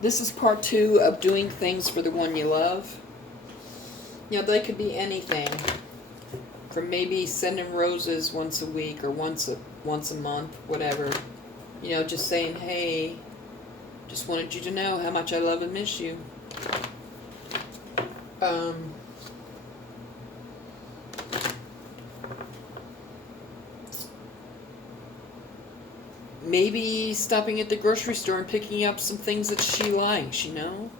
This is part 2 of doing things for the one you love. You know, they could be anything. From maybe sending roses once a week or once a month, whatever. You know, just saying, hey, just wanted you to know how much I love and miss you. Maybe stopping at the grocery store and picking up some things that she likes, you know?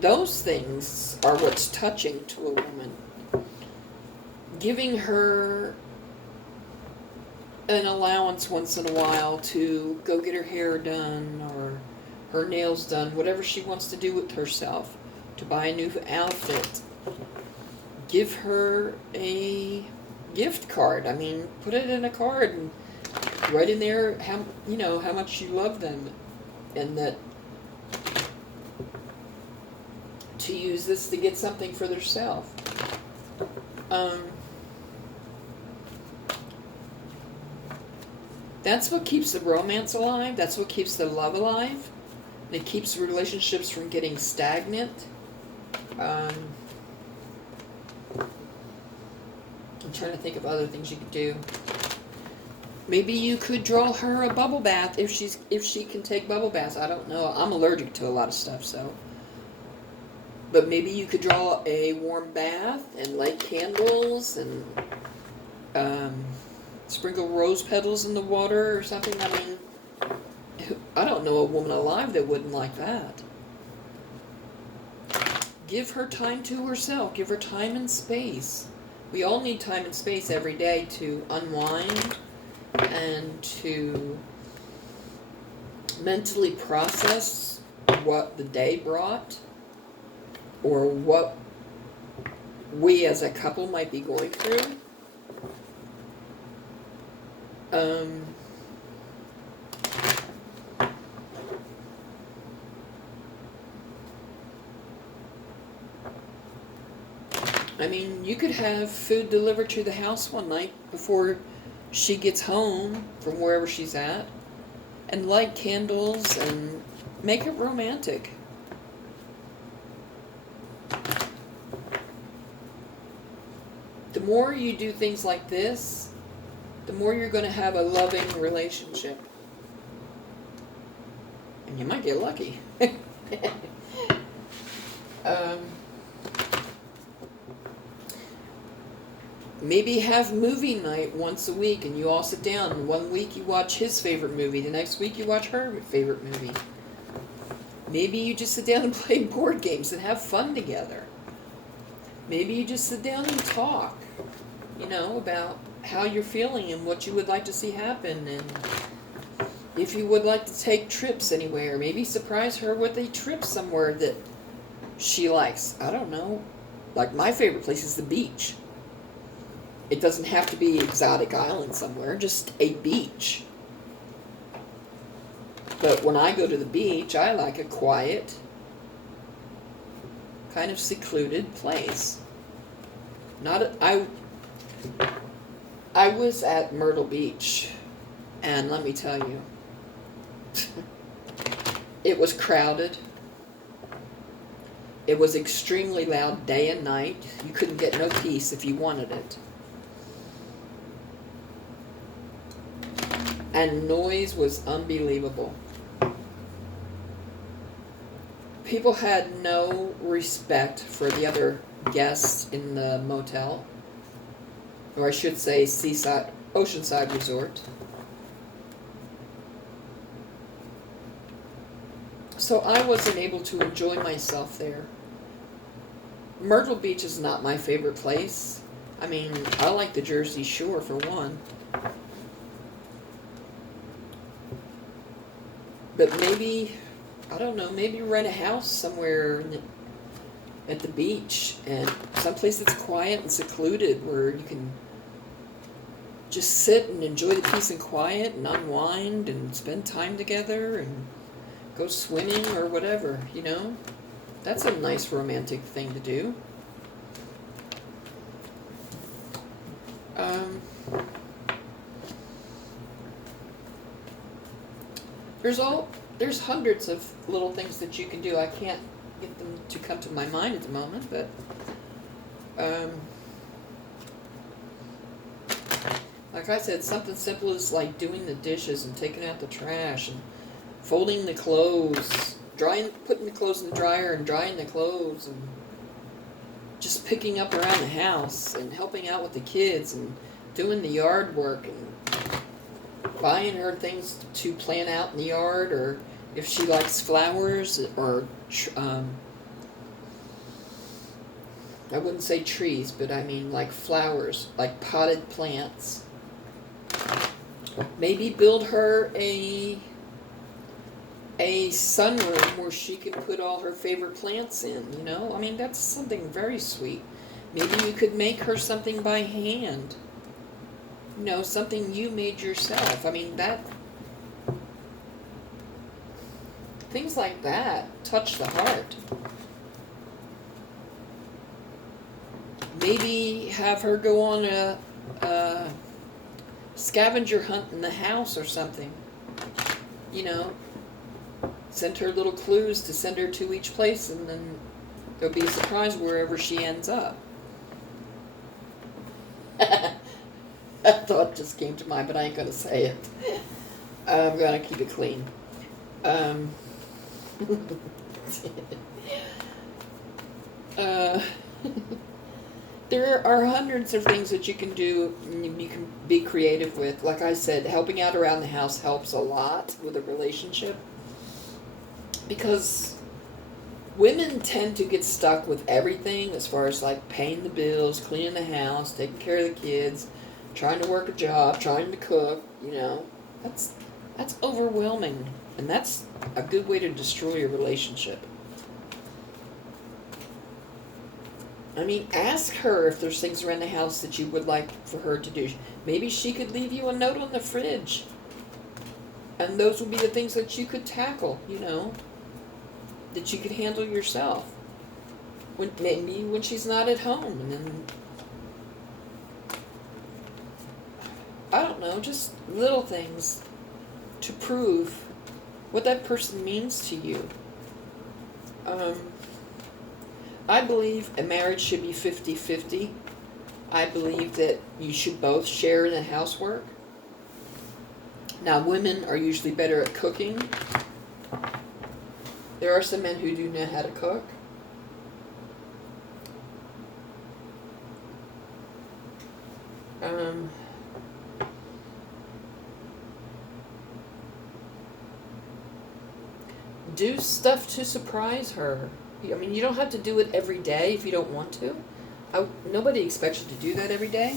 Those things are what's touching to a woman. Giving her an allowance once in a while to go get her hair done or her nails done, whatever she wants to do with herself, to buy a new outfit. Give her a gift card. I mean, put it in a card and write in there how much you love them, and that to use this to get something for themselves. That's what keeps the romance alive. That's what keeps the love alive. And it keeps relationships from getting stagnant. I'm trying to think of other things you could do. Maybe you could draw her a bubble bath if she can take bubble baths. I don't know. I'm allergic to a lot of stuff, so. But maybe you could draw a warm bath and light candles and sprinkle rose petals in the water or something. I mean, I don't know a woman alive that wouldn't like that. Give her time to herself. Give her time and space. We all need time and space every day to unwind and to mentally process what the day brought or what we as a couple might be going through. I mean, you could have food delivered to the house one night before she gets home from wherever she's at, and light candles and make it romantic. The more you do things like this, the more you're going to have a loving relationship. And you might get lucky. Maybe have movie night once a week and you all sit down. One week you watch his favorite movie, the next week you watch her favorite movie. Maybe you just sit down and play board games and have fun together. Maybe you just sit down and talk, about how you're feeling and what you would like to see happen, and if you would like to take trips anywhere. Maybe surprise her with a trip somewhere that she likes. I don't know. Like, my favorite place is the beach. It doesn't have to be exotic island somewhere, just a beach. But when I go to the beach, I like a quiet, kind of secluded place. I was at Myrtle Beach, and let me tell you, it was crowded. It was extremely loud day and night. You couldn't get no peace if you wanted it. And noise was unbelievable. People had no respect for the other guests in the motel, or I should say Oceanside Resort. So I wasn't able to enjoy myself there. Myrtle Beach is not my favorite place. I mean, I like the Jersey Shore for one. But maybe, I don't know, maybe rent a house somewhere at the beach, and someplace that's quiet and secluded where you can just sit and enjoy the peace and quiet and unwind and spend time together and go swimming or whatever, That's a nice romantic thing to do. There's all there's hundreds of little things that you can do. I can't get them to come to my mind at the moment, but um, like I said, something simple as like doing the dishes and taking out the trash and folding the clothes, putting the clothes in the dryer and drying the clothes, and just picking up around the house and helping out with the kids and doing the yard work and buying her things to plant out in the yard, or if she likes flowers, or I wouldn't say trees, but I mean like flowers, like potted plants. Maybe build her a sunroom where she can put all her favorite plants in, you know? I mean, that's something very sweet. Maybe you could make her something by hand. You know, something you made yourself. I mean, things like that touch the heart. Maybe have her go on a scavenger hunt in the house or something. You know, send her little clues to send her to each place, and then there'll be a surprise wherever she ends up. That thought just came to mind, but I ain't gonna say it. I'm gonna keep it clean. uh, There are hundreds of things that you can do, and you can be creative with. Like I said, helping out around the house helps a lot with a relationship, because women tend to get stuck with everything as far as like paying the bills, cleaning the house, taking care of the kids, trying to work a job, trying to cook, you know. That's overwhelming, and that's a good way to destroy a relationship. I mean, ask her if there's things around the house that you would like for her to do. Maybe she could leave you a note on the fridge, and those would be the things that you could tackle, you know, that you could handle yourself. Maybe when she's not at home, and then, I don't know, just little things to prove what that person means to you. I believe a marriage should be 50-50. I believe that you should both share in the housework. Now, women are usually better at cooking. There are some men who do know how to cook. Do stuff to surprise her. I mean, you don't have to do it every day if you don't want to. Nobody expects you to do that every day.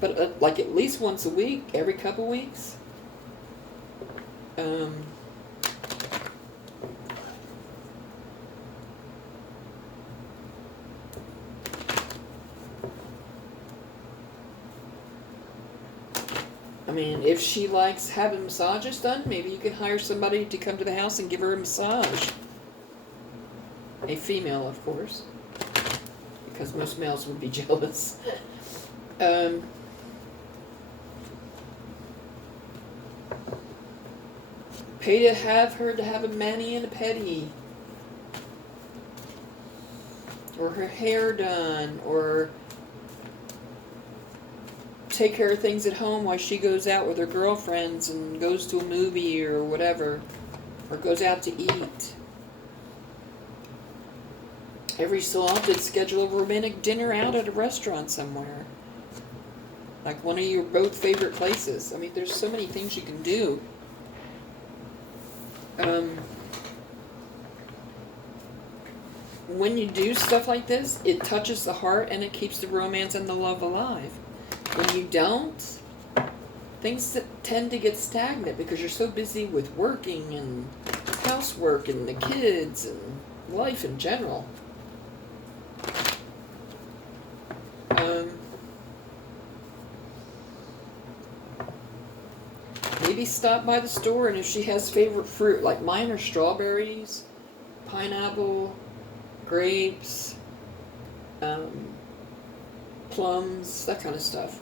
But like at least once a week, every couple weeks. I mean, if she likes having massages done, maybe you can hire somebody to come to the house and give her a massage. A female, of course, because most males would be jealous. Pay to have her to have a mani and a pedi, or her hair done, or take care of things at home while she goes out with her girlfriends and goes to a movie or whatever, or goes out to eat. Every so often, schedule a romantic dinner out at a restaurant somewhere. Like one of your both favorite places. I mean, there's so many things you can do. When you do stuff like this, it touches the heart and it keeps the romance and the love alive. When you don't, things tend to get stagnant because you're so busy with working and housework and the kids and life in general. Maybe stop by the store, and if she has favorite fruit, like mine are strawberries, pineapple, grapes, plums, that kind of stuff.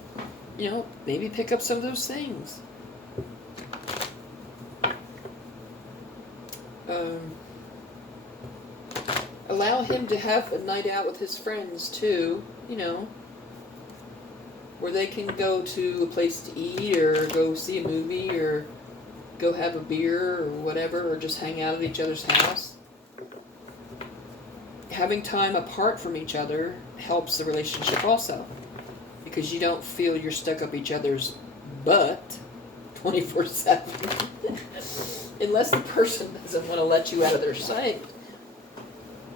You know, maybe pick up some of those things. Um, allow him to have a night out with his friends too, you know, where they can go to a place to eat or go see a movie or go have a beer or whatever, or just hang out at each other's house. Having time apart from each other helps the relationship also, because you don't feel you're stuck up each other's butt 24/7. Unless the person doesn't want to let you out of their sight.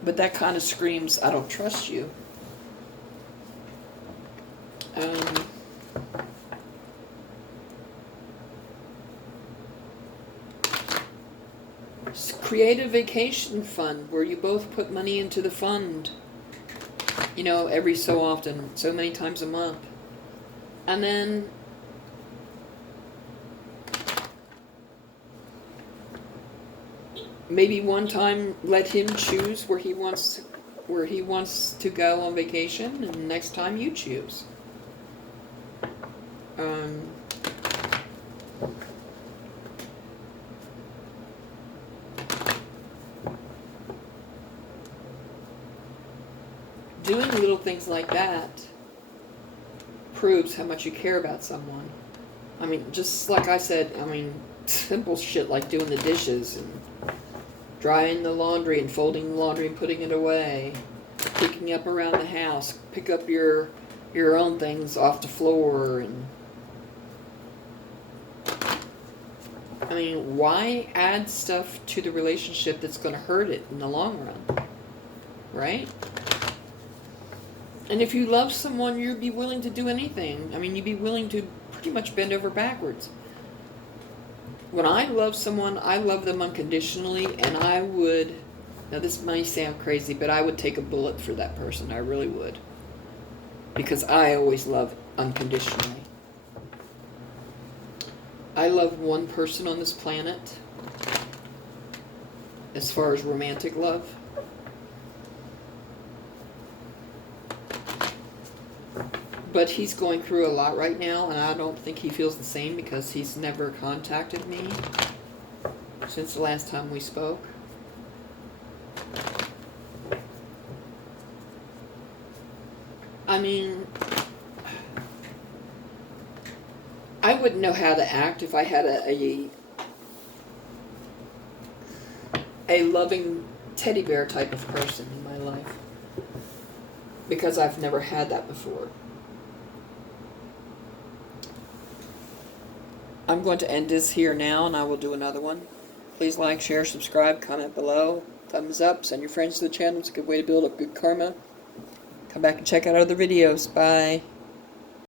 But that kind of screams, I don't trust you. Create a vacation fund where you both put money into the fund, you know, every so often, so many times a month. And then maybe one time let him choose where he wants to go on vacation, and next time you choose. Doing little things like that proves how much you care about someone. I mean, just like I said, I mean, simple shit like doing the dishes and drying the laundry and folding the laundry and putting it away, picking up around the house, pick up your own things off the floor, and I mean, why add stuff to the relationship that's going to hurt it in the long run, right? And if you love someone, you'd be willing to do anything. I mean, you'd be willing to pretty much bend over backwards. When I love someone, I love them unconditionally, and I would, now this might sound crazy, but I would take a bullet for that person. I really would. Because I always love unconditionally. I love one person on this planet as far as romantic love. But he's going through a lot right now, and I don't think he feels the same because he's never contacted me since the last time we spoke. I mean, I wouldn't know how to act if I had a loving teddy bear type of person in my life, because I've never had that before. I'm going to end this here now, and I will do another one. Please like, share, subscribe, comment below, thumbs up, send your friends to the channel. It's a good way to build up good karma. Come back and check out other videos. Bye.